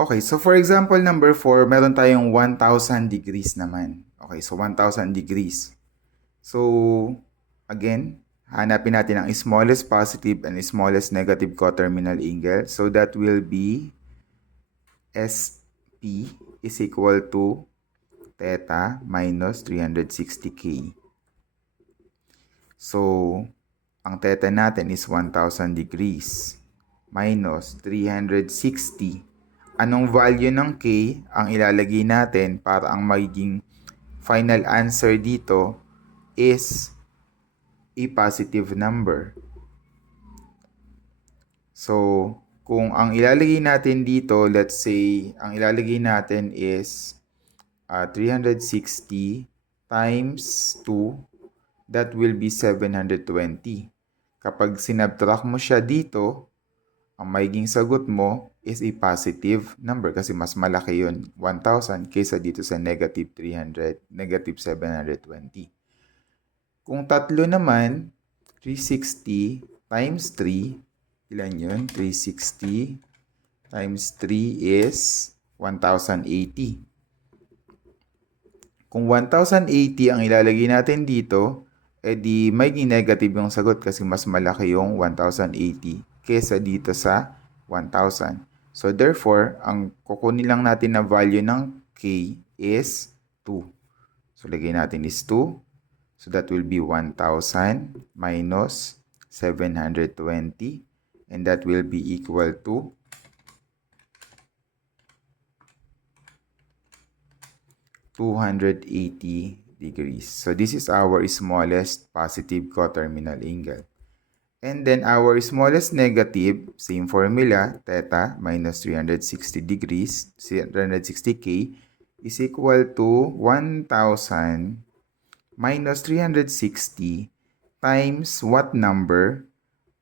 Okay, so for example number 4, meron tayong 1,000 degrees naman. Okay, so 1,000 degrees. So, again, hanapin natin ang smallest positive and smallest negative coterminal angle. So, that will be SP is equal to theta minus 360K. So, ang theta natin is 1,000 degrees minus 360. Anong value ng K ang ilalagay natin para ang magiging final answer dito is a positive number. So, kung ang ilalagay natin dito, let's say, ang ilalagay natin is 360 times 2, that will be 720. Kapag sinabtract mo siya dito, ang magiging sagot mo is a positive number kasi mas malaki yun, 1,000 kaysa dito sa negative 300, negative 720. Kung tatlo naman, 360 times 3, ilan yun? 360 times 3 is 1,080. Kung 1,080 ang ilalagay natin dito, edi magiging negative yung sagot kasi mas malaki yung 1,080 kesa dito sa 1,000. So therefore, ang kukunin lang natin na value ng K is 2. So lagay natin is 2. So that will be 1,000 minus 720. And that will be equal to 280 degrees. So this is our smallest positive coterminal angle. And then our smallest negative, same formula, theta minus 360 degrees, 360K is equal to 1,000 minus 360 times what number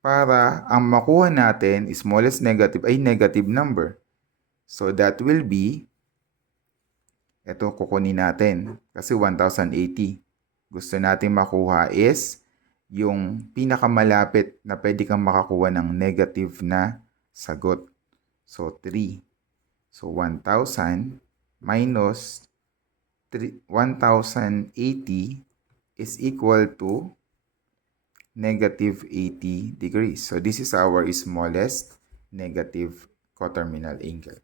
para ang makuha natin, smallest negative ay negative number. So that will be, ito kukunin natin kasi 1,080. Gusto natin makuha is yung pinakamalapit na pwede kang makakuha ng negative na sagot. So, 3. So, 1,000 minus 1,080 is equal to negative 80 degrees. So, this is our smallest negative coterminal angle.